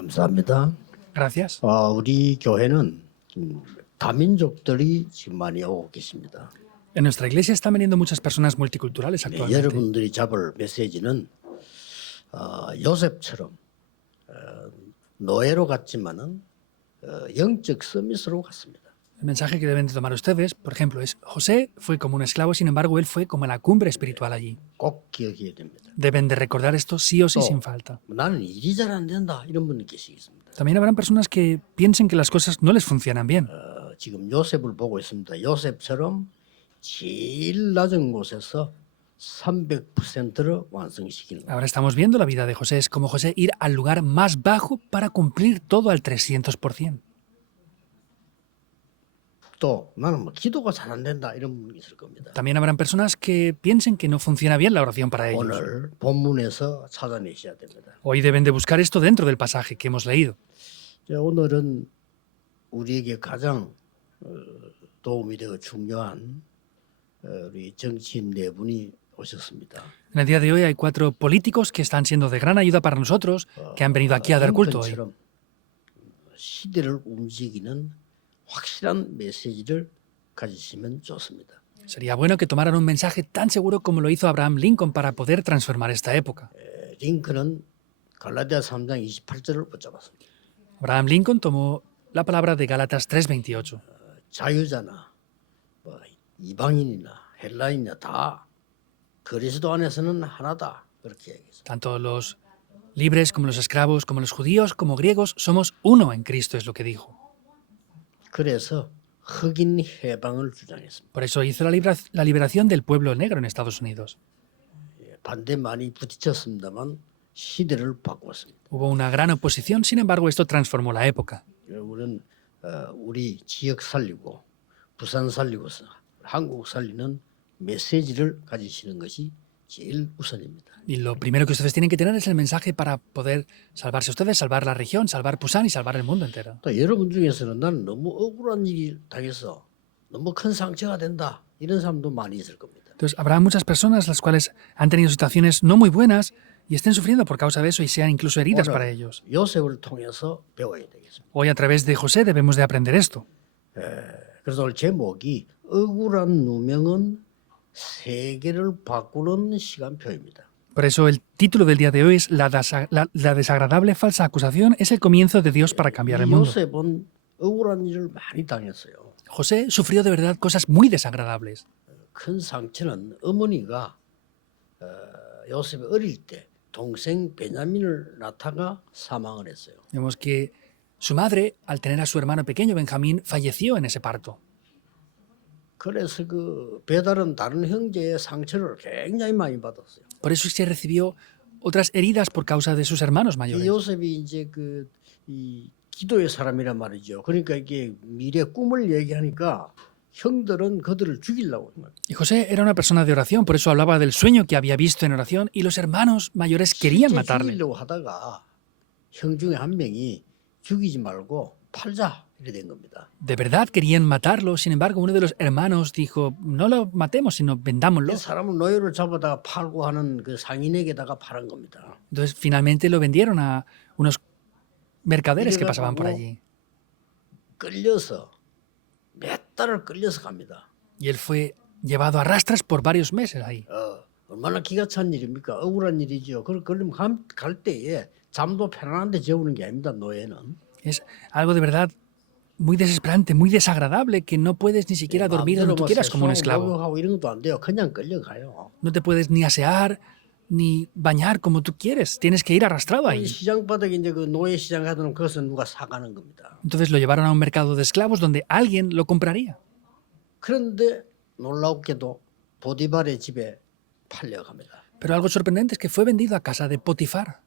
감사합니다. Gracias. 우리 교회는 다민족들이 지금 많이 오고 계십니다. En nuestra iglesia están viniendo muchas personas multiculturales 네, actualmente. 여러분들이 잡을 메시지는 요셉처럼 노예로 갔지만은 영적 서밋으로 갔습니다. El mensaje que deben de tomar ustedes, por ejemplo, es José fue como un esclavo, sin embargo, él fue como la cumbre espiritual allí. 꼭 기억해야 됩니다. Deben de recordar esto sí o sí 또 sin falta. 나는 일이 잘 안 된다 이런 분이 계시겠습니다. También habrán personas que piensen que las cosas no les funcionan bien. 지금 요셉을 보고 있습니다. 요셉처럼 제일 낮은 곳에서 300%를 완성시키는 거예요. Ahora estamos viendo la vida de José. Es como José ir al lugar más bajo para cumplir todo al 300%. 또 나는 뭐 기도가 잘 안 된다 이런 분이 있을 겁니다. También habrán personas que piensen que no funciona bien la oración para ellos. 오늘 본문에서 찾아내셔야 됩니다. Hoy deben de buscar esto dentro del pasaje que hemos leído. 오늘은 우리에게 가장 도움이 되고 중요한 우리 정치인 네 분이 오셨습니다. En el día de hoy hay 4 políticos que están siendo de gran ayuda para nosotros, que han venido aquí a dar culto hoy. 링컨처럼 시대를 움직이는 확실한 메시지를 가지시면 좋습니다. Sería bueno que tomaran un mensaje tan seguro como lo hizo Abraham Lincoln para poder transformar esta época. 링컨은 갈라디아 3장 28절을 붙잡았습니다. Abraham Lincoln tomó la palabra de Gálatas 3:28. 자유자나 뭐 이방인이나 헬라인이나 다 그리스도 안에서는 하나다 그렇게 얘기했어요. Tanto los libres como los esclavos, como los judíos, como griegos, somos uno en Cristo, es lo que dijo. 그래서 흑인 해방을 주장했습니다. Por eso hizo la liberación del pueblo negro en Estados Unidos. 반대 많이 부딪혔습니다만 시대를 바꿨습니다. Hubo una gran oposición, sin embargo, esto transformó la época. 우리는 우리 지역 살리고 부산 살리고서 한국 살리는 메시지를 가지시는 것이 제일 우선입니다. Y lo primero que ustedes tienen que tener es el mensaje para poder salvarse ustedes, salvar la región, salvar Pusan y salvar el mundo entero. 또 여러분 중에서는 나는 너무 억울한 일이 당해서 너무 큰 상처가 된다 이런 사람도 많이 있을 겁니다. Entonces, habrá muchas personas las cuales han tenido situaciones no muy buenas y estén sufriendo por causa de eso y sean incluso heridas para ellos. 요셉을 통해서 배워야 되겠습니다. Hoy, a través de José, debemos de aprender esto. 그래서 오늘 제목이 억울한 누명은 세계를 바꾸는 시간표입니다. Por eso el título del día de hoy es la desagradable falsa acusación es el comienzo de Dios para cambiar el mundo. 요셉은 억울한 일을 많이 당했어요. José sufrió de verdad cosas muy desagradables. 큰 상처는 어머니가 요셉이 어릴 때 동생 베냐민을 낳다가 사망을 했어요. Vemos que su madre, al tener a su hermano pequeño Benjamín, falleció en ese parto. 그래서 그 배다른 다른 형제의 상처를 굉장히 많이 받았어요. Por eso se recibió otras heridas por causa de sus hermanos 이 mayores. 요셉이 이제 이 기도의 사람이란 말이죠. 그러니까 이게 미래 꿈을 얘기하니까 형들은 그들을 죽이려고 한 거예요. Y José era una persona de oración, por eso hablaba del sueño que había visto en oración y los hermanos mayores querían 실제 matarle. 죽이려고 하다가 형 중에 한 명이 죽이지 말고 팔자 이래 된 겁니다. De verdad querían matarlo, sin embargo, uno de los hermanos dijo, no lo matemos, sino vendámoslo. 이 사람은 노예를 잡아다가 팔고 하는 그 상인에게다가 팔은 겁니다. Entonces finalmente lo vendieron a unos mercaderes que pasaban por allí. 끌려서 몇 달을 끌려서 갑니다. Y él fue llevado a rastras por varios meses ahí. 얼마나 기가 찬 일입니까? 억울한 일이죠. 그러면 갈 때에 잠도 편안한데 재우는 게 아닙니다. 노예는. Es algo de verdad muy desesperante, muy desagradable, que no puedes ni siquiera dormir donde tú quieras como un esclavo. 목욕하고 이런 것도 안 돼요. 그냥 끌려가요. No te puedes ni asear, ni bañar como tú quieres. Tienes que ir arrastrado 이 ahí. 시장 바닥에 이제 그 노예 시장 하던 그것은 누가 사가는 겁니다. Entonces lo llevaron a un mercado de esclavos donde alguien lo compraría. 그런데 놀랍게도 보디발의 집에 팔려갑니다. Pero algo sorprendente es que fue vendido a casa de Potifar.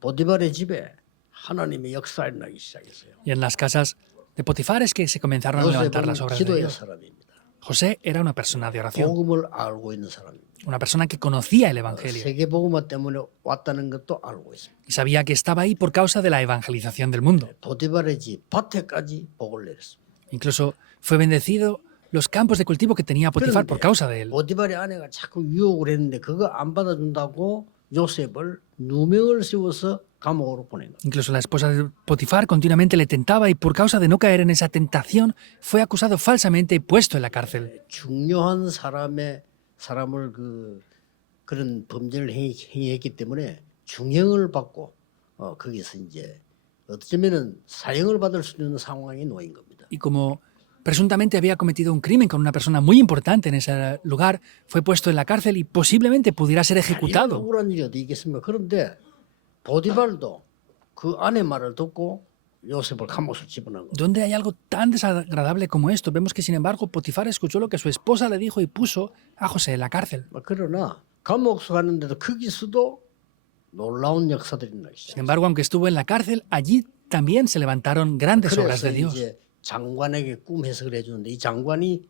보디발의 집에 하나님의 역사가 일어나기 시작했어요. Y en las casas de Potifar es que se comenzaron a levantar las 요셉은 obras de 기도의 Dios. 사람입니다. José era una persona de oración, 복음을 알고 있는 사람입니다. una persona que conocía el Evangelio 세계복음화 때문에 왔다는 것도 알고 있습니다. y sabía que estaba ahí por causa de la evangelización del mundo. 보디발의 집 밭에까지 복을 내렸습니다. Incluso fue bendecido los campos de cultivo que tenía Potifar por causa de él. 보디발의 아내가 자꾸 유혹을 했는데 그거 안 받아준다고 요셉을 누명을 씌워서 감옥으로 보낸 겁니다. Incluso la esposa de Potifar continuamente le tentaba y por causa de no caer en esa tentación fue acusado falsamente y puesto en la cárcel. 중요한 사람을 그런 범죄를 행위했기 때문에 중형을 받고 거기서 이제 어쩌면은 사형을 받을 수 있는 상황에 놓인 겁니다. Y como presuntamente había cometido un crimen con una persona muy importante en ese lugar, fue puesto en la cárcel y posiblemente pudiera ser 이런 ejecutado. 억울한 일이 어디 있겠습니까? 그런데 보디발도 그 아내 말을 듣고 요셉을 감옥에 집어넣은 겁니다. ¿Dónde hay algo tan desagradable como esto? Vemos que sin embargo Potifar escuchó lo que su esposa le dijo y puso a José en la cárcel. 그러나 감옥에 갔는데도 거기서도 놀라운 역사들이 나기 Sin 시작합니다. embargo, aunque estuvo en la cárcel, allí también se levantaron grandes obras 그래서 de Dios. 이제 장관에게 꿈 해석을 해주는데 이 장관이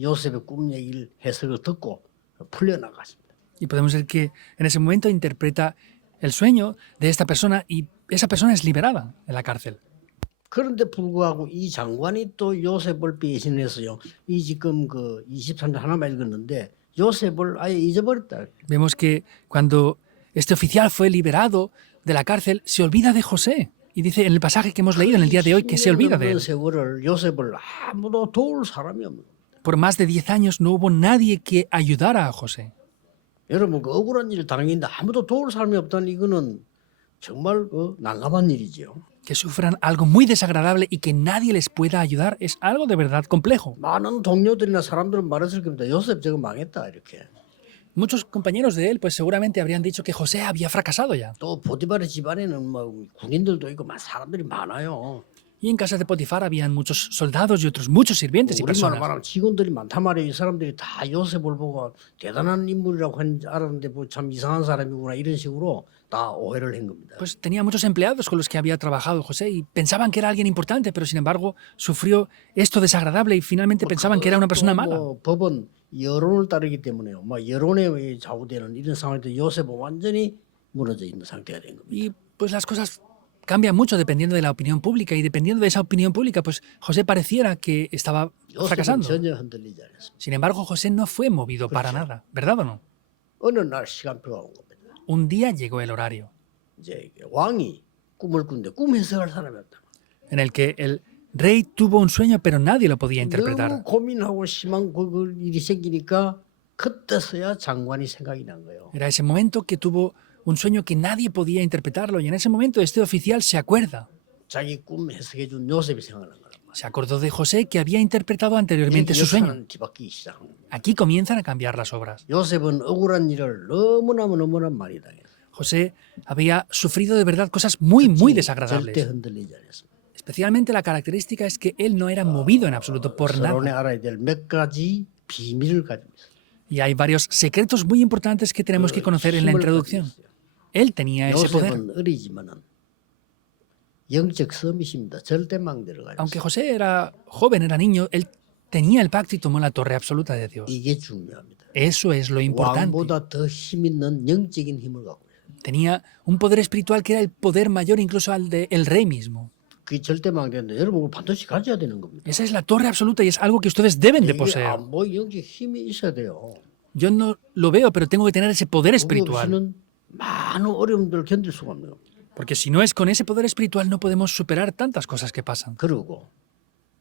요셉의 꿈 얘기를 해석을 듣고 풀려나갔습니다. Y podemos ver que en ese momento interpreta el sueño de esta persona y esa persona es liberada en la cárcel. 그런데 불구하고 이 장관이 또 요셉을 배신해서요. 이 지금 23장 하나만 읽었는데 요셉을 아예 잊어버렸다. Vemos que cuando este oficial fue liberado de la cárcel, se olvida de José. Y dice en el pasaje que hemos leído en el día de hoy que se olvida de él. 세월을 요셉을 아무도 도울 사람이 없는 겁니다. Por más de 10 años no hubo nadie que ayudara a José. 여러분 그 억울한 일을 당했는데 아무도 도울 사람이 없다는 이거는 정말 난감한 일이지요. Que sufran algo muy desagradable y que nadie les pueda ayudar es algo de verdad complejo. 많은 동료들이나 사람들은 말했을 겁니다. 요셉 저거 망했다 이렇게. Muchos compañeros de él pues seguramente habrían dicho que José había fracasado ya. 또 보디발의 집안에는 군인들도 있고 사람들이 많아요. Y en casa de Potifar habían muchos soldados y otros muchos sirvientes y 우리말 personas. 말하면 직원들이 많단 말이에요. 이 사람들이 다 요셉을 보고 대단한 인물이라고 알았는데 뭐 참 이상한 사람이구나 이런 식으로 다 오해를 한 겁니다. Pues tenía muchos empleados con los que había trabajado José y pensaban que era alguien importante, pero sin embargo sufrió esto desagradable y finalmente pensaban que era una persona mala. 법은 여론을 따르기 때문에요. 막 여론에 좌우되는 이런 상황에서 요셉은 완전히 무너져 있는 상태가 된 겁니다. Y pues las cosas cambian mucho dependiendo de la opinión pública y dependiendo de esa opinión pública, pues José pareciera que estaba 요셉은 fracasando. 전혀 흔들리지 않았습니다. Sin embargo, José no fue movido para nada, ¿verdad o no? 어느 날 시간표가 온 겁니다. Un día llegó el horario 이제 왕이 꿈을 꾼데 꿈 해석할 사람이 없다. en el que el rey tuvo un sueño pero nadie lo podía interpretar. 너무 고민하고 심한 그 일이 생기니까 그때서야 장관이 생각이 난 거예요. Era ese momento que tuvo un sueño que nadie podía interpretarlo y en ese momento este oficial se acuerda. 자기 꿈 해석해 준 요셉이 생각난 거란 말이에요. Se acordó de José que había interpretado anteriormente su sueño. 역사는 뒤바뀌기 시작한 거예요. Aquí comienzan a cambiar las obras. 요셉은 억울한 일을 너무나 많이 당했어요. José había sufrido de verdad cosas muy 절대 desagradables. 흔들리지 않았습니다. Especialmente la característica es que él no era movido en absoluto por 서론에 nada. 알아야 될 몇 가지 비밀을 가지고 있어요. Y hay varios secretos muy importantes que tenemos que conocer en la 힘을 introducción. 가지고 있어요. Él tenía ese poder. 요셉은 어리지만은 영적 서밋입니다. 절대 망대를 가지고 Aunque 있어요. José era joven, era niño, él tenía el pacto y tomó la torre absoluta de Dios. 이게 중요합니다. Eso es lo importante. 왕보다 더 힘 있는 영적인 힘을 갖고 있어요. Tenía un poder espiritual que era el poder mayor incluso al del rey mismo. 그게 절대 망대인데 여러분 그거 반드시 가져야 되는 겁니다. Esa es la torre absoluta y es algo que ustedes deben de 이게 poseer. 안 보이 영적 힘이 있어야 돼요. Yo no lo veo, pero tengo que tener ese poder 그게 espiritual. 없이는 많은 어려움들을 견딜 수가 없는 겁니다. Porque si no es con ese poder espiritual no podemos superar tantas cosas que pasan. 그리고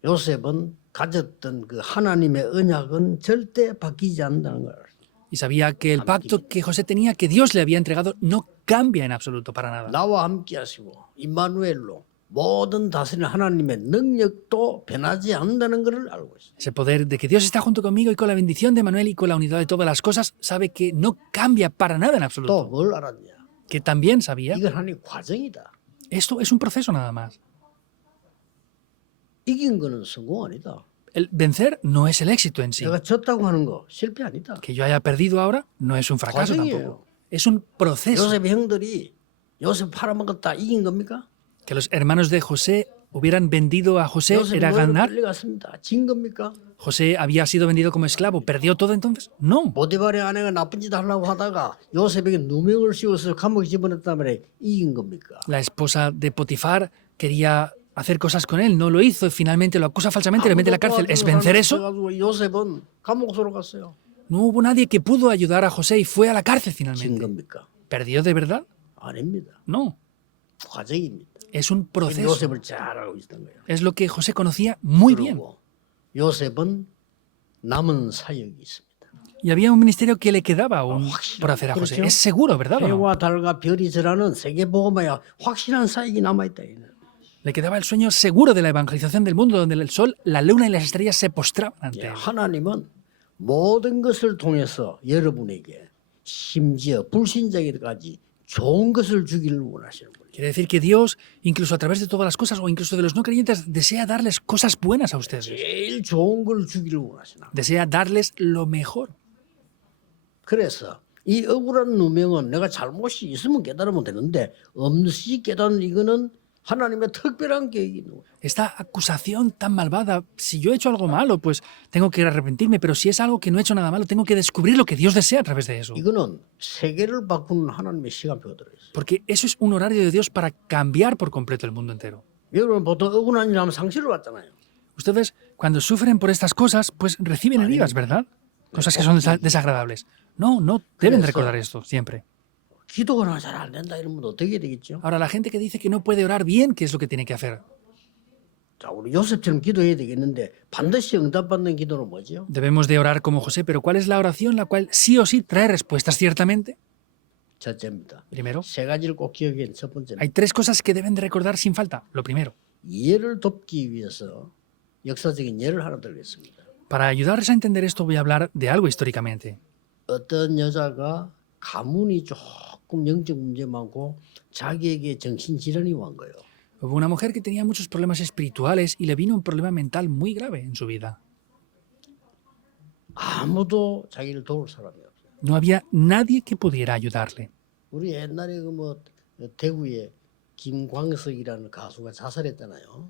요셉은 가졌던 그 하나님의 언약은 절대 바뀌지 않는다는 걸 알아요. Y sabía que el pacto que José tenía, que Dios le había entregado, no cambia en absoluto para nada. 나와 함께 하시고 임마누엘로 모든 다스리는 하나님의 능력도 변하지 않는다는 것을 알고 있어요. Ese poder de que Dios está junto conmigo y con la bendición de Manuel y con la unidad de todas las cosas, sabe que no cambia para nada en 또 absoluto. 뭘 알았냐? Que también sabía, 이건 하나님 과정이다. esto es un proceso nada más. 이긴 거는 성공 아니다. El vencer no es el éxito en sí. 내가 졌다고 하는 거 실패 아니다. Que yo haya perdido ahora no es un fracaso 과정이에요. tampoco. Es un proceso. 요셉의 형들이 요셉 팔아먹었다 이긴 겁니까? Que los hermanos de José hubieran vendido a José 요셉이 era 노예로 ganar. 끌려갔습니다. 진 겁니까? José había sido vendido como esclavo. ¿Perdió todo entonces? No. 보디발의 아내가 나쁜 짓 하려고 하다가 요셉에게 누명을 씌워서 감옥에 집어넣었단 말이에요. 이긴 겁니까? La esposa de Potifar quería hacer cosas con él, no lo hizo y finalmente lo acusa falsamente y le mete en la cárcel. ¿Es vencer eso? 그래가지고 요셉은 감옥으로 갔어요. No hubo nadie que pudo ayudar a José y fue a la cárcel 진 finalmente. 겁니까? ¿Perdió de verdad? 아닙니다. No. 과정입니다. Es un proceso. 요셉을 잘 알고 있었던 거예요. Es lo que José conocía muy bien. 그리고 요셉은 남은 사역이 있습니다. Y había un ministerio que le quedaba aún por hacer a José. 그렇죠? Es seguro, ¿verdad o no? 해와 달과 별이 절하는 세계복음화에 확실한 사역이 남아있다. Le quedaba el sueño seguro de la evangelización del mundo, donde el sol, la luna y las estrellas se postraban ante él. 하나님은 모든 것을 통해서 여러분에게 심지어 불신자에게까지 좋은 것을 주기를 원하시는 분이에요. Quiere decir que Dios, incluso a través de todas las cosas o incluso de los no creyentes, desea darles cosas buenas a ustedes. 제일 좋은 걸 주기를 원하시나. Desea darles lo mejor. 그래서 이 억울한 누명은 내가 잘못이 있으면 깨달으면 되는데 없이 깨닫는 이거는 하나님의 특별한 계획이 있는 거예요. Esta acusación tan malvada, si yo he hecho algo malo, pues tengo que arrepentirme, pero si es algo que no he hecho nada malo, tengo que descubrir lo que Dios desea a través de eso. 이거는 세계를 바꾸는 하나님의 시간표가 들어있어요. Porque eso es un horario de Dios para cambiar por completo el mundo entero. 여러분 보통 억울한 일 하면 상실을 받잖아요. Ustedes, cuando sufren por estas cosas, pues reciben heridas, ¿verdad? Cosas que son desagradables. No, no deben de recordar esto siempre. 기도가 잘 안 된다 이러면 어떻게 되겠죠? Ahora, la gente que dice que no puede orar bien, ¿qué es lo que tiene que hacer? 자, 우리 요셉처럼 기도해야 되겠는데 반드시 응답받는 기도는 뭐죠? Debemos de orar como José, pero ¿cuál es la oración la cual sí o sí trae respuestas ciertamente? 첫째입니다. Primero, 세 가지를 꼭 기억해야 첫 번째는 hay tres cosas que deben de recordar sin falta. Lo primero, 이해를 돕기 위해서 역사적인 예를 하나 들겠습니다. para ayudarles a entender esto voy a hablar de algo históricamente. 어떤 여자가 가문이 조금 영적 문제 많고 자기에게 정신질환이 온 거예요. Hubo una mujer que tenía muchos problemas espirituales y le vino un problema mental muy grave en su vida. 아무도 자기를 도울 사람이 없어요. No había nadie que pudiera ayudarle. 우리 옛날에 대구에 김광석이라는 가수가 자살했잖아요.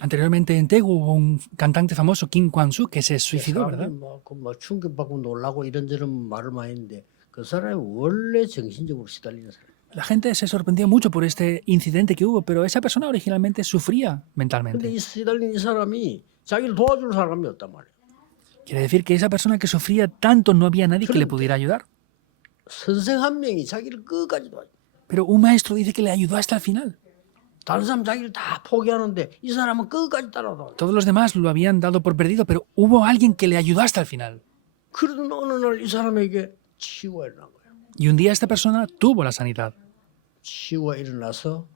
Anteriormente en Daegu hubo un cantante famoso, Kim Kwang-soo, que se suicidó, ¿verdad? 막 충격받고 놀라고 이런저런 말을 많이 했는데 그 사람이 원래 정신적으로 시달리는 사람. La gente se sorprendió mucho por este incidente que hubo, pero esa persona originalmente sufría 근데 mentalmente. 이 시달린 이 사람이 자기를 도와줄 사람이 없단 말이에요. Quiere decir que esa persona que sufría tanto no había nadie que le pudiera ayudar. 선생 한 명이 자기를 끝까지 도와줘. Pero un maestro dice que le ayudó hasta el final. 다른 사람 자기를 다 포기하는데 이 사람은 끝까지 따라와. Todos los demás lo habían dado por perdido, pero hubo alguien que le ayudó hasta el final. 그러던 어느 날 이 사람에게 치유가 일어난 거예요. Y un día esta persona tuvo la sanidad. 치유가 일어나서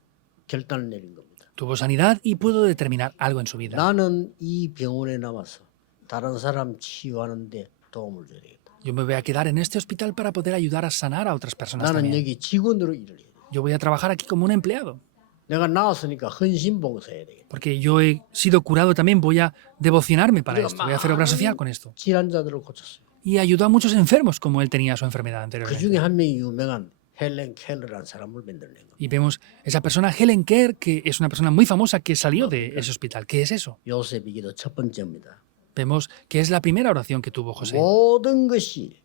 결단을 내린 겁니다. Tuvo sanidad y pudo determinar algo en su vida. 나는 이 병원에 남아서 다른 사람 치유하는데 도움을 줘야 되겠다. Yo me voy a quedar en este hospital para poder ayudar a sanar a otras personas 나는 también. 여기 직원으로 일을 해야 돼. Yo voy a trabajar aquí como un empleado. 내가 나왔으니까 헌신봉사해야 되겠다. Porque yo he sido curado también, voy a devocionarme para esto. Voy a hacer obra social con esto. 질환자들을 고쳤어요. Y ayudó a muchos enfermos como él tenía su enfermedad 그 anteriormente. 중에 한 명이 유명한 헬렌 켈러라는 사람을 만들어낸 겁니다. Y vemos esa persona, Helen Kerr, que es una persona muy famosa que salió de ese hospital. ¿Qué es eso? 요셉의 기도 첫 번째입니다. Vemos que es la primera oración que tuvo José. 모든 것이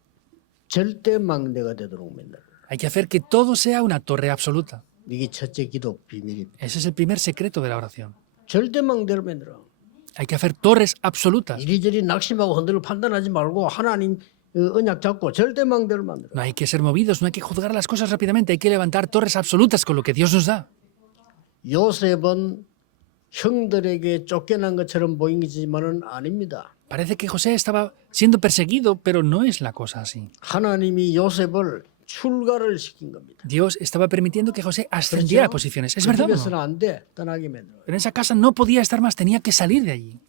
절대 망대가 되도록 만들어. Hay que hacer que todo sea una torre absoluta. 이게 첫째 기도 비밀입니다. Ese es el primer secreto de la oración. 절대 망대를 만들어. Hay que hacer torres absolutas. 이리저리 낙심하고 흔들고 판단하지 말고 하나님 언약 잡고 절대 망대를 만들어. No hay que ser movidos, no hay que juzgar las cosas rápidamente, hay que levantar torres absolutas con lo que Dios nos da. 요셉은 형들에게 쫓겨난 것처럼 보이지만은 아닙니다. Parece que José estaba siendo perseguido, pero no es la cosa así. 하나님이 요셉을 출가를 시킨 겁니다. Dios estaba permitiendo que José ascendiera a posiciones. ¿Es 그 verdad o 집에서는 no? 안 돼. 떠나게 만들어. En esa casa no podía estar más, tenía que salir de allí.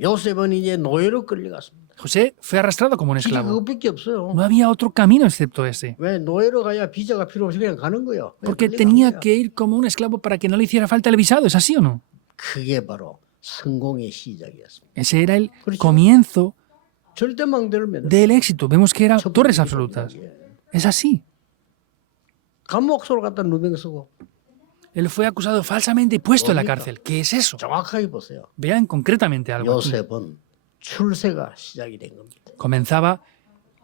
요셉은 이제 노예로 끌려갔습니다. José fue arrastrado como un 길이 esclavo. 그것밖에 없어요. No había otro camino excepto ese. 왜 노예로 가야 비자가 필요 없이 그냥 가는 거예요. 그냥 Porque 끌려간 tenía 거야. que ir como un esclavo para que no le hiciera falta el visado. ¿Es así o no? 그게 바로 성공의 시작이었습니다. Ese era el 그렇죠. comienzo 절대망대를 만들어. del éxito. Vemos que eran 첫 torres 번째 absolutas. 기도입니다. Es así. 감옥소로 갖다 누명 쓰고 Él fue acusado falsamente y puesto en la cárcel. ¿Qué es eso? 정확하게 보세요. Vean concretamente algo aquí. 요셉은 출세가 시작이 된 겁니다. Comenzaba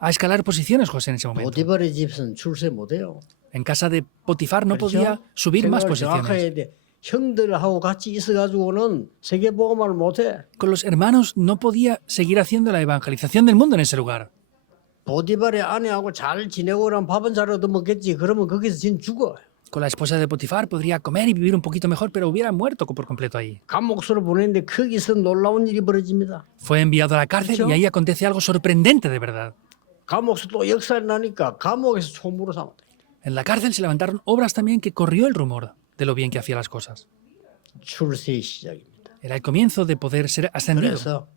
a escalar posiciones José en ese momento. 보디발의 집은 출세 못해요. En casa de Potifar no 그렇죠? podía subir más 생각을 posiciones. 정확하게 해야 돼. 형들하고 같이 있어가지고는 세계복음화를 못해. Con los hermanos no podía seguir haciendo la evangelización del mundo en ese lugar. 보디발의 아내하고 잘 지내고 그러면 밥은 잘 얻어먹겠지. 그러면 거기서 진 죽어. Con la esposa de Potifar podría comer y vivir un poquito mejor, pero hubiera muerto por completo ahí. 감옥소로 보내는데 거기서 놀라운 일이 벌어집니다. Fue enviado a la cárcel y ahí acontece algo sorprendente de verdad. 감옥에서 또 역사를 나니까 감옥에서 총무로 삼았다. En la cárcel se levantaron obras también que corrió el rumor de lo bien que hacía las cosas. 출세의 시작입니다. Era el comienzo de poder ser ascendido. 그래서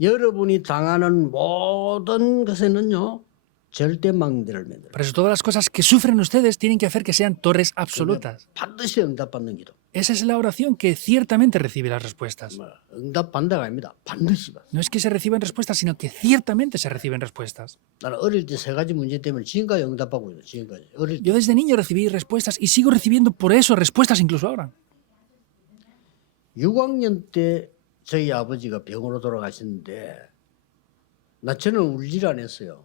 여러분이 당하는 모든 것에는요. 절대 망대를 만들어. Por eso todas las cosas que sufren ustedes tienen que hacer que sean torres absolutas. 반드시 응답받는 기도. Esa es la oración que ciertamente recibe las respuestas. 응답받다가 아닙니다. 반드시 받아. No es que se reciban respuestas, sino que ciertamente se reciben respuestas. 나는 어릴 때 세 가지 문제 때문에 지금까지 응답받고 있어. 지금까지. 어릴 때. Yo desde niño recibí respuestas y sigo recibiendo por eso respuestas incluso ahora. 6학년 때 저희 아버지가 병으로 돌아가셨는데 저는 울질 안 했어요.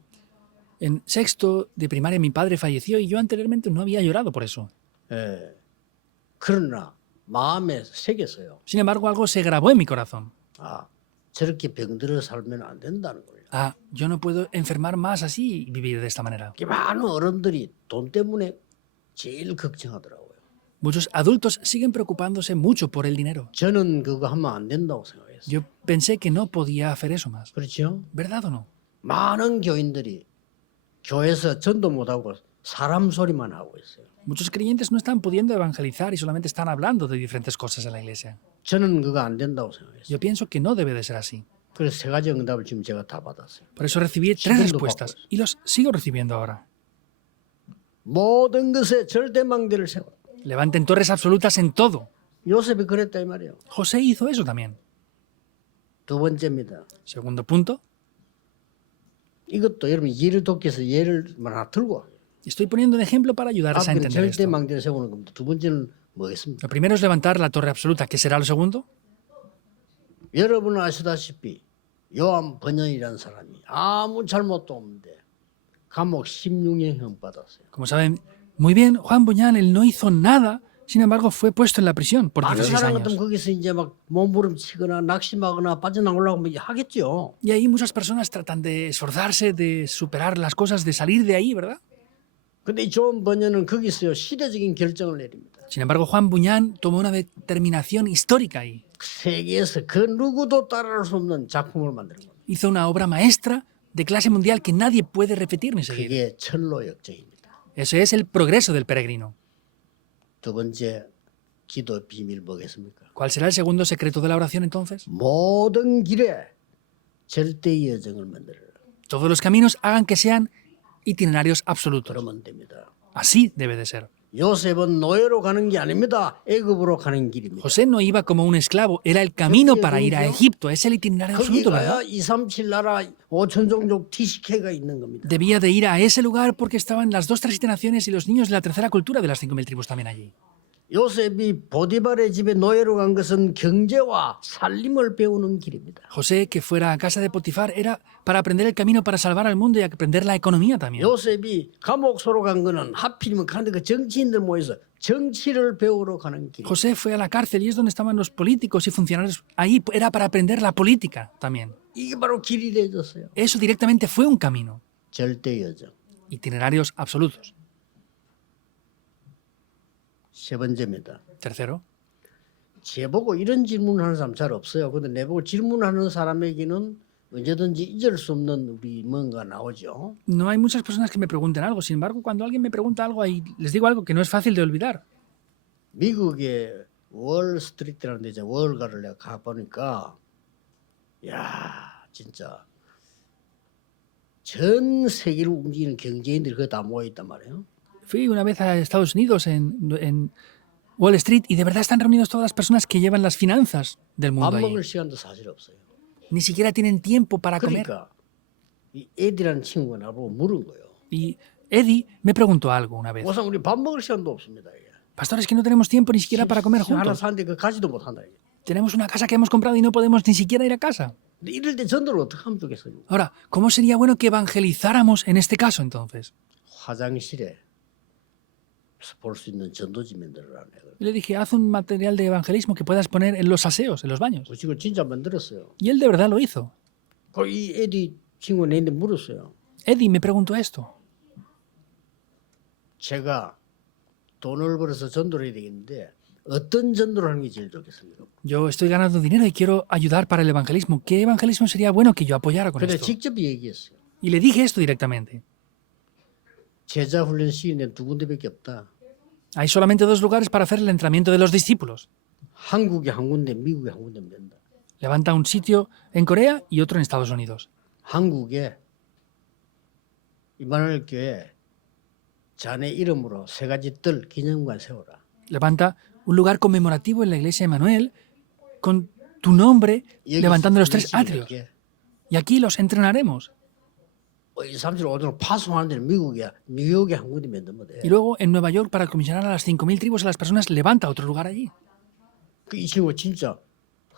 En sexto de primaria mi padre falleció y yo anteriormente no había llorado por eso. 예. 그러나 마음에 새겼어요. Sin embargo, algo se grabó en mi corazón. 아, 저렇게 병들어 살면 안 된다는 거예요. Ah, yo no puedo enfermar más así y vivir de esta manera. 많은 어른들이 돈 때문에 제일 걱정하더라고요. Muchos adultos siguen preocupándose mucho por el dinero. 저는 그거 하면 안 된다고 생각했어요. Yo pensé que no podía hacer eso más. 그렇죠? ¿Verdad o no? 많은 교인들이 교회에서 전도 못하고 사람 소리만 하고 있어요. Muchos creyentes no están pudiendo evangelizar y solamente están hablando de diferentes cosas en la iglesia. 저는 그거 안 된다고 생각했어요. Yo pienso que no debe de ser así. 그래서 세 가지 응답을 지금 제가 다 받았어요. Por eso recibí tres respuestas y los sigo recibiendo ahora. 모든 것에 절대 망대를 세워. Levanten torres absolutas en todo. 요셉이 그랬다 이 말이에요. José hizo eso también. 두 번째입니다. Segundo punto. 이것도 여러분 예를 돕기 위해서 예를 하나 들고 와요. Estoy poniendo de ejemplo para ayudaros a 앞에는 entender 절대 esto. 망대를 세우는 겁니다. 두 번째는 뭐겠습니까? Lo primero es levantar la torre absoluta. ¿Qué será lo segundo? 여러분은 아시다시피 요한 번연이라는 사람이 아무 잘못도 없는데 감옥 16년형 받았어요. Como saben muy bien, Juan Buñán, él no hizo nada, sin embargo fue puesto en la prisión por 많은 16 사람 같으면 años. 거기서 이제 막 몸부림치거나 낙심하거나 빠져나오려고 하면 하겠죠. Y ahí muchas personas tratan de esforzarse, de superar las cosas, de salir de ahí, ¿verdad? 근데 이 좋은 번연은 거기서요 시대적인 결정을 내립니다. Sin embargo, Juan Buñán tomó una determinación histórica ahí. 세계에서 그 누구도 따라할 수 없는 작품을 만드는 겁니다. Hizo una obra maestra de clase mundial que nadie puede repetir ni seguir. 그게 철로 역정입니다. Ese es el progreso del peregrino. 두 번째 기도 비밀 뭐겠습니까? ¿Cuál será el segundo secreto de la oración entonces? 모든 길에 절대 여정을 만들어라. Todos los caminos hagan que sean itinerarios absolutos. 그러면 됩니다. Así debe de ser. 요셉은 노예로 가는 게 아닙니다. 애굽으로 가는 길입니다. José no iba como un esclavo, era el camino para ir a Egipto. Es el itinerario 거기 absoluto, 가야 ¿verdad? 237 나라 5천 종족 티시케가 있는 겁니다. Debía de ir a ese lugar porque estaban las dos naciones y los niños de la tercera cultura de las 5.000 tribus también allí. 요셉이 보디발의 집에 노예로 간 것은 경제와 살림을 배우는 길입니다. José, que fuera a casa de Potifar, era para aprender el camino para salvar al mundo y aprender la economía también. 요셉이 감옥소로 간 거는 하필이면 가는데 그 정치인들 모여서 정치를 배우러 가는 길. José fue a la cárcel y es donde estaban los políticos y funcionarios. Ahí era para aprender la política también. 이게 바로 길이 되어졌어요. Eso directamente fue un camino. 절대 여정. Itinerarios absolutos. 세 번째입니다. Tercero. 제보고 이런 질문하는 사람 잘 없어요. 근데 내보고 질문하는 사람에게는 언제든지 잊을 수 없는 우리 뭔가 나오죠. No hay muchas personas que me pregunten algo. Sin embargo, cuando alguien me pregunta algo, ahí les digo algo que no es fácil de olvidar. 미국의 월스트리트라는 데죠. 월가를 내가 가보니까 야 진짜 전 세계를 움직이는 경제인들이 거기 다 모여있단 말이에요. Fui una vez a Estados Unidos, en Wall Street, y de verdad están reunidos todas las personas que llevan las finanzas del 밥 mundo 먹을 ahí. 시간도 사실 없어요. Ni siquiera tienen tiempo para comer. 그러니까 이 에디라는 친구가 나보고 물은 거예요. Y Eddie me preguntó algo una vez. 우선 우리 밥 먹을 시간도 없습니다. 이게. Pastor, es que no tenemos tiempo ni siquiera para comer 집 하나 juntos. 사는데 그 가지도 못한다. 이게. Tenemos una casa que hemos comprado y no podemos ni siquiera ir a casa. 근데 이럴 때 전도를 어떻게 하면 좋겠어요? Ahora, ¿cómo sería bueno que evangelizáramos en este caso entonces? 화장실에 볼 수 있는 전도지 만들어라네. Y le dije, haz un material de evangelismo que puedas poner en los aseos, en los baños. 그 친구 진짜 만들었어요. Y él de verdad lo hizo. 이 에디 친구 내한테 물었어요. Eddie me preguntó esto. 제가 돈을 벌어서 전도를 해야 되겠는데 어떤 전도를 하는 게 제일 좋겠습니까? Yo estoy ganando dinero y quiero ayudar para el evangelismo. ¿Qué evangelismo sería bueno que yo apoyara con 그래 esto? 직접 얘기했어요. Y le dije esto directamente. 제자 훈련 시간에 두 군데밖에 없다. Hay solamente dos lugares para hacer el entrenamiento de los discípulos. 한국에 한 군데, 미국에 한 군데면 된다. Levanta un sitio en Corea y otro en Estados Unidos. 한국에 이만할 교회 자네 이름으로 세 가지 뜰 기념관 세워라. Levanta un lugar conmemorativo en la iglesia de Manuel con tu nombre levantando los tres atrios. Y aquí los entrenaremos. 35오도로 파송하는 데는 미국이야. 뉴욕에 한 군데면 되면 돼. Y luego en Nueva York, para comisionar a las 5.000 tribus, a las personas, levanta otro lugar allí. 이 친구가 진짜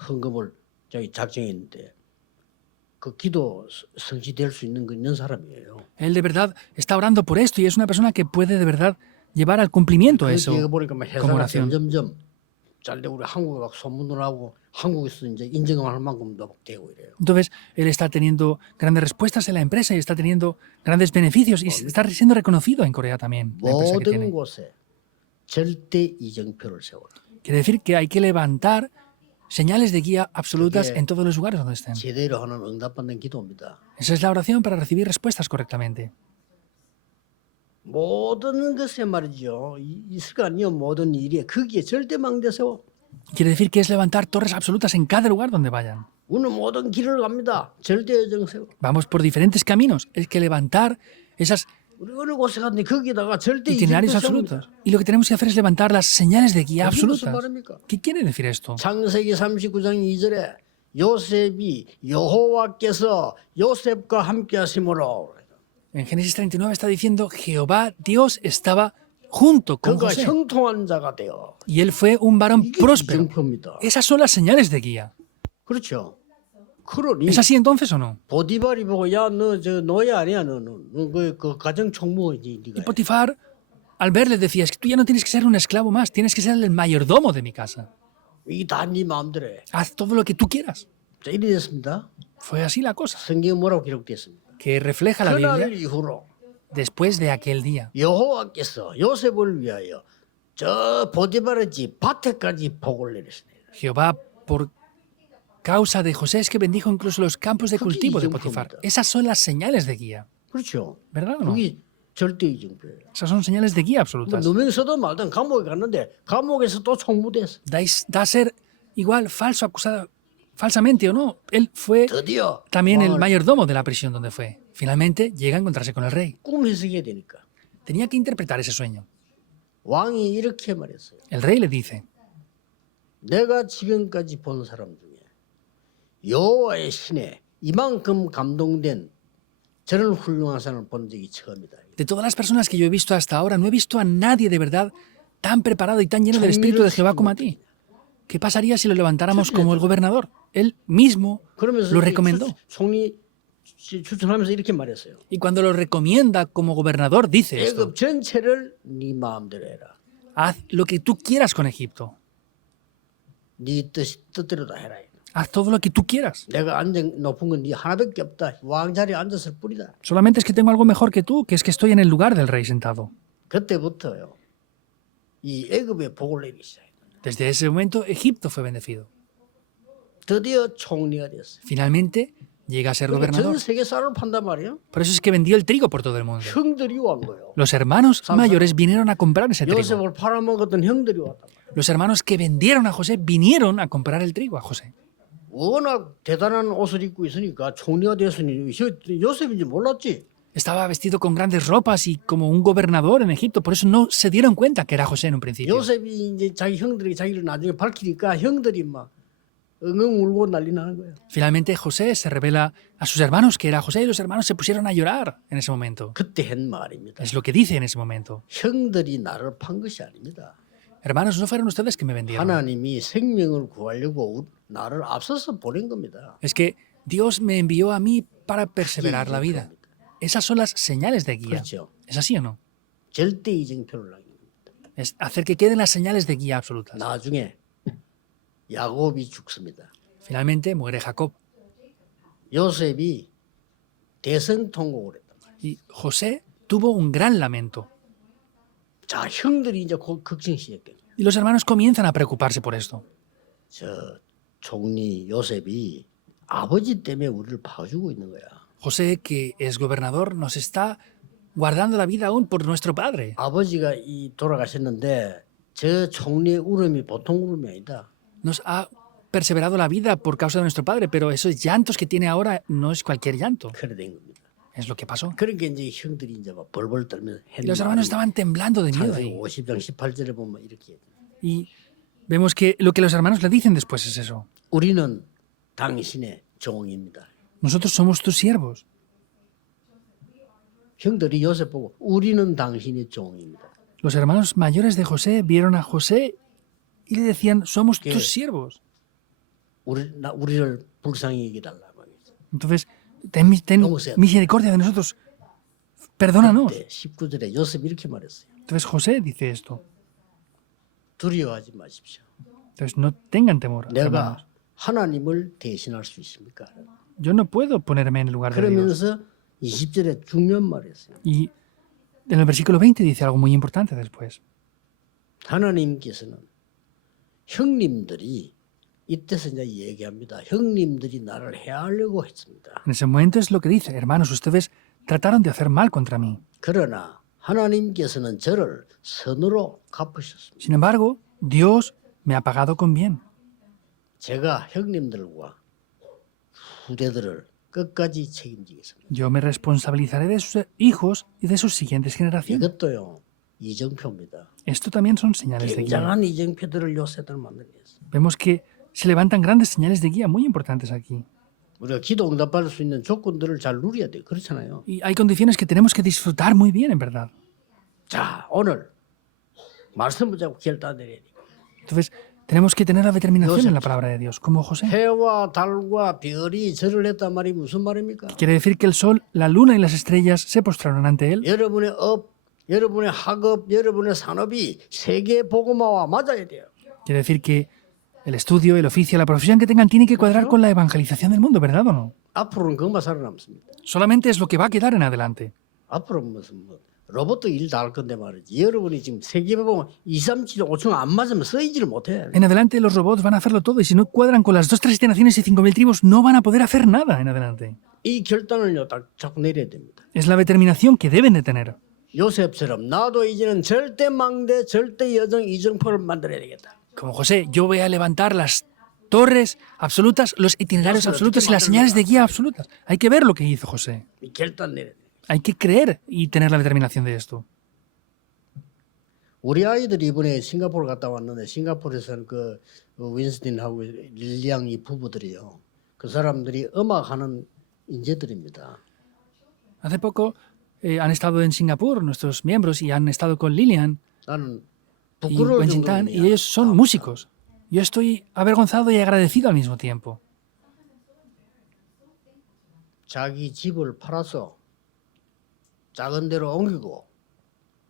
헌금을 자기 작정했는데 그 기도 성취될 수 있는 거 있는 사람이에요. Él de verdad está orando por esto y es una persona que puede de verdad llevar al cumplimiento 그 eso 얘기 보니까 막 como 회사가 oración. 점점점 잘되고 우리 한국에 막 소문을 하고 한국에서 이제 인정할 만큼도 되고 이래요. Entonces, él está teniendo grandes respuestas en la empresa y está teniendo grandes beneficios y está siendo reconocido en Corea también. La empresa que 모든 tiene. 곳에 절대 이정표를 세워라. Quiere decir que hay que levantar señales de guía absolutas en todos los lugares donde estén. 제대로 하는 응답받는 기도입니다. Esa es la oración para recibir respuestas correctamente. 모든 것에 말이죠. 있을 거 아니에요. 모든 일이 거기에 절대 망대 세워. Quiere decir que es levantar torres absolutas en cada lugar donde vayan. 우리는 모든 길을 갑니다. 절대 여정 세워. Vamos por diferentes caminos. Es que levantar esas 우리 어느 곳에 갔는데 거기다가 절대 itinerarios 이정표 세웁니다. absolutos. Y lo que tenemos que hacer es levantar las señales de guía 그게 무슨 absolutas. 말입니까? ¿Qué quiere decir esto? 창세기 39장 2절에 요셉이 여호와께서 요셉과 함께 하심으로 En Génesis 39 está diciendo Jehová, Dios, estaba junto con 그가 José. 형통한 자가 되어. Y él fue un varón 이게 próspero. 이정표입니다. Esas son las señales de guía. 그렇죠. 그러니 ¿Es así entonces o no? 보디발이 보고 야 너 저 노예 아니야 너는 그 가정 총무이지 Y 네가. Potifar, al verle, decía, es que tú ya no tienes que ser un esclavo más, tienes que ser el mayordomo de mi casa. 이게 다 네 마음대로 해. Haz todo lo que tú quieras. 자, 이래 됐습니다. Fue así la cosa. 성경에 뭐라고 기록됐습니까? Que refleja la 그날 Biblia 이후로 después de aquel día. 여호와께서 요셉을 위하여 저 보디발의 집 밭에까지 복을 내리시네. Jehová, por causa de José, es que bendijo incluso los campos de cultivo de Potifar. Esas son las señales de guía. 그렇죠. ¿Verdad o no? 그게 절대 이정표예요. Esas son señales de guía 뭐 absolutas. 누명서도 말든 감옥에 갔는데 감옥에서 또 총무됐어. Da a ser igual falso, acusado falsamente o no. Él fue 드디어 también el 왕을 mayordomo de la prisión donde fue. Finalmente llega a encontrarse con el rey. 꿈 해석해야 되니까 Tenía que interpretar ese sueño. 왕이 이렇게 말했어요. El rey le dice, 내가 지금까지 본 사람 중에 여호와의 신에 이만큼 감동된 저런 훌륭한 사람을 본 적이 처음이다. de todas las personas que yo he visto hasta ahora, no he visto a nadie de verdad tan preparado y tan lleno del Espíritu de Jehová como a ti. ¿Qué pasaría si lo levantáramos como el gobernador? Él mismo 그러면서 lo 이 recomendó. 총리 추천하면서 이렇게 말했어요. Y cuando lo recomienda como gobernador, dice esto: 애굽 전체를 네 마음대로 해라. haz lo que tú quieras con Egipto. 네 뜻대로 다 해라. Haz todo lo que tú quieras. 내가 앉은 높은 건 네 하나밖에 없다. 왕자리에 앉았을 뿐이다. Solamente es que tengo algo mejor que tú, que es que estoy en el lugar del rey sentado. 그때부터요. 이 애굽의 복을 내리기 시작해요. Desde ese momento, Egipto fue bendecido. 드디어 총리가 됐어요. Finalmente, llega a ser 전 gobernador. 세계 쌀을 판단 말이에요. Por eso es que vendió el trigo por todo el mundo. 형들이 온 거예요. Los hermanos mayores vinieron a comprar ese trigo. 요셉을 팔아먹었던 형들이 왔단 말이에요. Los hermanos que vendieron a José vinieron a comprar el trigo a José. 워낙 대단한 옷을 입고 있으니까 총리가 됐으니 요셉인지 몰랐지. Estaba vestido con grandes ropas y como un gobernador en Egipto, por eso no se dieron cuenta que era José en un principio. 요셉이 이제 자기 형들이 자기를 나중에 밝히니까 형들이 막 엉엉 울고 난리 나는 거예요. Finalmente José se revela a sus hermanos que era José y los hermanos se pusieron a llorar en ese momento. 그때 한 말입니다. Es lo que dice en ese momento. 형들이 나를 판 것이 아닙니다. Hermanos, no fueron ustedes que me vendieron. 하나님이 생명을 구하려고 나를 앞서서 보낸 겁니다. Es que Dios me envió a mí para perseverar la vida. Esas son las señales de guía. 그렇죠. ¿Es así o no? 절대 이정표를 남깁니다. Es hacer que queden las señales de guía absolutas. 나중에 야곱이 죽습니다. Finalmente muere Jacob. 요셉이 대성통곡을 했단 말이에요. Y José tuvo un gran lamento. 자, 형들이 이제 걱정 시작했겠네. Y los hermanos comienzan a preocuparse por esto. 저 총리 요셉이 아버지 때문에 우리를 봐주고 있는 거야. José, que es gobernador, nos está guardando la vida aún por nuestro padre. 아버지가 이 돌아가셨는데 저 총리의 울음이 보통 울음이 아니다. Nos ha perseverado la vida por causa de nuestro padre, pero esos llantos que tiene ahora no es cualquier llanto. 그래 된 겁니다. Es lo que pasó. 그러니까 이제 형들이 이제 막 벌벌 떨면서 Y los hermanos estaban temblando de miedo 창세기 ahí. 50장 18절에 보면 이렇게 해요. Y vemos que lo que los hermanos le dicen después es eso. 우리는 당신의 종입니다. Nosotros somos tus siervos. 형들이 요셉 보고 우리는 당신의 종입니다. Los hermanos mayores de José vieron a José y le decían, somos ¿Qué? tus siervos. 우리를 불쌍히 여기달라 말이죠. Entonces, ten ¿Cómo sea? misericordia de nosotros. Perdónanos. 그때 19절에 요셉 이렇게 말했어요. Entonces José dice esto. 두려워하지 마십시오. Entonces no tengan temor, 내가 hermanos. 하나님을 대신할 수 있습니까? Yo no puedo ponerme en el lugar de Dios. 그러면서 20절에 중요한 말을 했어요. Y en el versículo 20 dice algo muy importante después. 하나님께서는 형님들이 이때서 이제 얘기합니다. 형님들이 나를 해하려고 했습니다. En ese momento es lo que dice, hermanos, ustedes trataron de hacer mal contra mí. 그러나 하나님께서는 저를 선으로 갚으셨습니다. Sin embargo, Dios me ha pagado con bien. 제가 형님들과 후대들을 끝까지 책임지겠습니다. Yo me responsabilizaré de sus hijos y de sus siguientes generaciones. 이것도요 이정표입니다. Esto también son señales de guía. 굉장한 이정표들을 요새들 만들겠어요. Vemos que se levantan grandes señales de guía muy importantes aquí. 우리가 기도 응답받을 수 있는 조건들을 잘 누려야 돼요. 그렇잖아요. Y hay condiciones que tenemos que disfrutar muy bien, en verdad. 자 오늘 말씀 붙잡고 결단 내려야 돼요. Entonces, tenemos que tener la determinación en la palabra de Dios, como José. 해와 달과 별이 절을 했단 말이 무슨 말입니까? Quiere decir que el sol, la luna y las estrellas se postraron ante él. 여러분의 업, 여러분의 학업, 여러분의 산업이 세계 복음화와 맞아야 돼요. Quiere decir que el estudio, el oficio, la profesión que tengan tiene que cuadrar con la evangelización del mundo, ¿verdad o no? 앞으로는 그것만 살아남습니다. Solamente es lo que va a quedar en adelante. 앞으로 무슨 로봇도 일 다 할 건데 말이지. 여러분이 지금 세계 복음 2, 3, 7, 5층 안 맞으면 쓰이지를 못해. En adelante los robots van a hacerlo todo y si no cuadran con las 2, 3 generaciones y 5.000 tribus no van a poder hacer nada en adelante. 이 결단을요 딱 자꾸 내려야 됩니다. Es la determinación que deben de tener. 요셉처럼 나도 이제는 절대 망대, 절대 여정, 이정표를 만들어야 되겠다. Como José, yo voy a levantar las torres absolutas, los itinerarios absolutos y las señales de guía absolutas. Hay que ver lo que hizo José. 이 결단 내려야 돼. Hay que creer y tener la determinación de esto. 우리 아이들이 이번에 싱가포르 갔다 왔는데 싱가포르에서는 그 윈스틴하고 릴리앙 이 부부들이요. 그 사람들이 음악하는 인재들입니다. Hace poco han estado en Singapur nuestros miembros y han estado con Lilian 나는 y 부끄러울 Wenjintan y 정도로 ellos son músicos. Yo estoy avergonzado y agradecido al mismo tiempo. 자기 집을 팔아서 작은 데로 옮기고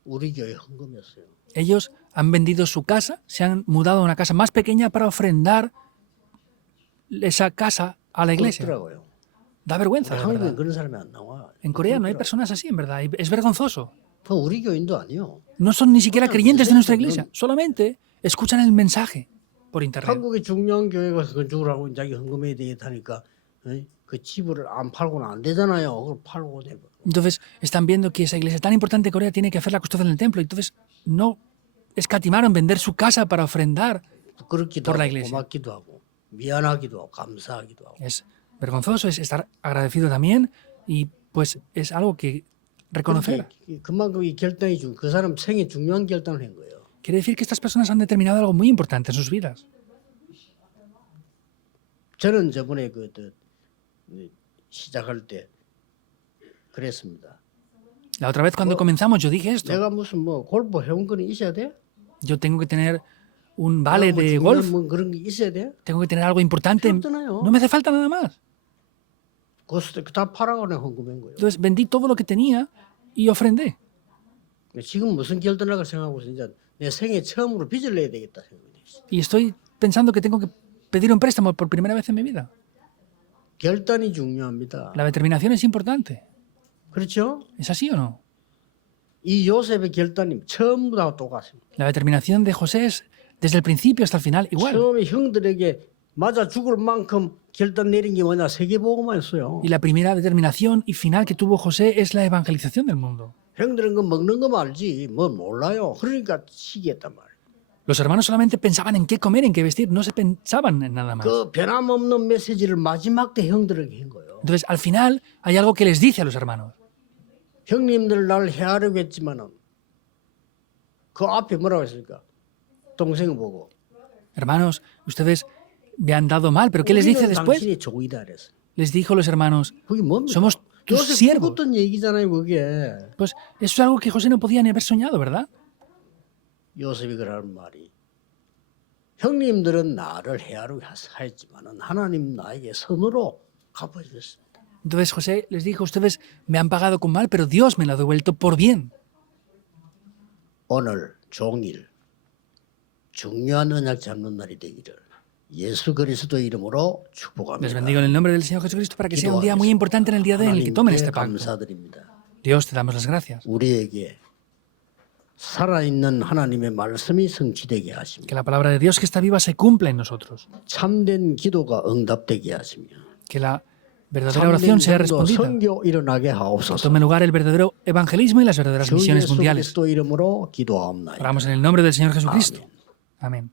우리 교회 헌금했어요. Ellos han vendido su casa, se han mudado a una casa más pequeña para ofrendar esa casa a la iglesia. 그렇더라고요. Da vergüenza, de 한국엔 verdad. 그런 사람이 안 나와. En Corea no hay personas así, en verdad. y Es vergonzoso. 그 우리 교인도 아니요. No son ni siquiera creyentes de nuestra iglesia. Solamente escuchan el mensaje por internet. 한국의 중요한 교회 가서 건축을 하고 자기 헌금해야 되겠다니까 그 집을 안 팔고는 안 되잖아요. 그걸 팔고 되고. Entonces están viendo que esa iglesia tan importante de Corea tiene que hacer la custodia en el templo. Entonces no escatimaron vender su casa para ofrendar. 부끄럽기도 por la 하고 iglesia. 고맙기도 하고 미안하기도 하고 감사하기도 하고. Es vergonzoso, es estar agradecido también y pues es algo que reconocer. 그만큼 이 결단이 그 사람 생에 중요한 결단을 한 거예요. Quiere decir que estas personas han determinado algo muy importante en sus vidas. 저는 저번에 시작할 때 그랬습니다. La otra vez cuando comenzamos yo dije esto. 내가 무슨 골프 회원권이 있어야 돼? Yo tengo que tener un vale 뭐 de 중요한 golf. 뭐 그런 게 있어야 돼? Tengo que tener algo importante. 없잖아요. No me hace falta nada más. 그거 다 팔아고 내가 헌금한 거예요. Entonces vendí todo lo que tenía y ofrendé. 지금 무슨 결단을 할까 생각하고 있어. 이제 내 생애 처음으로 빚을 내야 되겠다 생각이 됐어. Y estoy pensando que tengo que pedir un préstamo por primera vez en mi vida. 결단이 중요합니다. La determinación es importante. 그렇죠? ¿Es así o no? 이 요셉의 결단이 전부 다 똑같습니다. La determinación de José es desde el principio hasta el final igual. 처음에 형들에게 맞아 죽을 만큼 결단 내린 게 뭐냐? 세계복음화였어요. Y la primera determinación y final que tuvo José es la evangelización del mundo. 형들은 그 먹는 거 알지 뭐 몰라요. 그러니까 시기했단 말이에요. Los hermanos solamente pensaban en qué comer, en qué vestir, no se pensaban en nada más. 그 변함없는 메시지를 마지막 때 형들에게 한 거예요. Entonces, al final, hay algo que les dice a los hermanos. 형님들 날 해하려고 했지만은 그 앞에 뭐라고 했습니까? 동생을 보고 Hermanos, ustedes me han dado mal, pero ¿qué les dice 우리는 después? 당신의 종이다 그랬어요. Les dijo a los hermanos, 그게 뭡니까? somos tus 요새 siervos. 꿈꿨던 얘기잖아요, 그게. Pues eso es algo que José no podía ni haber soñado, ¿verdad? 요셉이 그러는 말이 형님들은 나를 해하려고 하였지만은 하나님 나에게 선으로 갚아주셨습니다. Entonces José les dijo, ustedes me han pagado con mal, pero Dios me lo ha devuelto por bien. 오늘 종일 중요한 언약 잡는 날이 되기를 예수 그리스도 이름으로 Les 축복합니다. bendigo en el nombre del Señor Jesucristo para que sea un día muy importante en el día de hoy en el que tomen este 하나님께 pacto. 감사드립니다. Dios, te damos las gracias. 우리에게 살아있는 하나님의 말씀이 성취되게 하시며 Que la palabra de Dios que está viva se cumpla en nosotros. 참된 기도가 응답되게 하시며 Que la verdadera oración sea 참된 respondida. 선교 일어나게 Que 하옵소서. tome lugar el verdadero evangelismo y las verdaderas 주 misiones 예수 mundiales. 그리스도 이름으로 기도하옵나이다. Oramos en el nombre del Señor Jesucristo. Amén.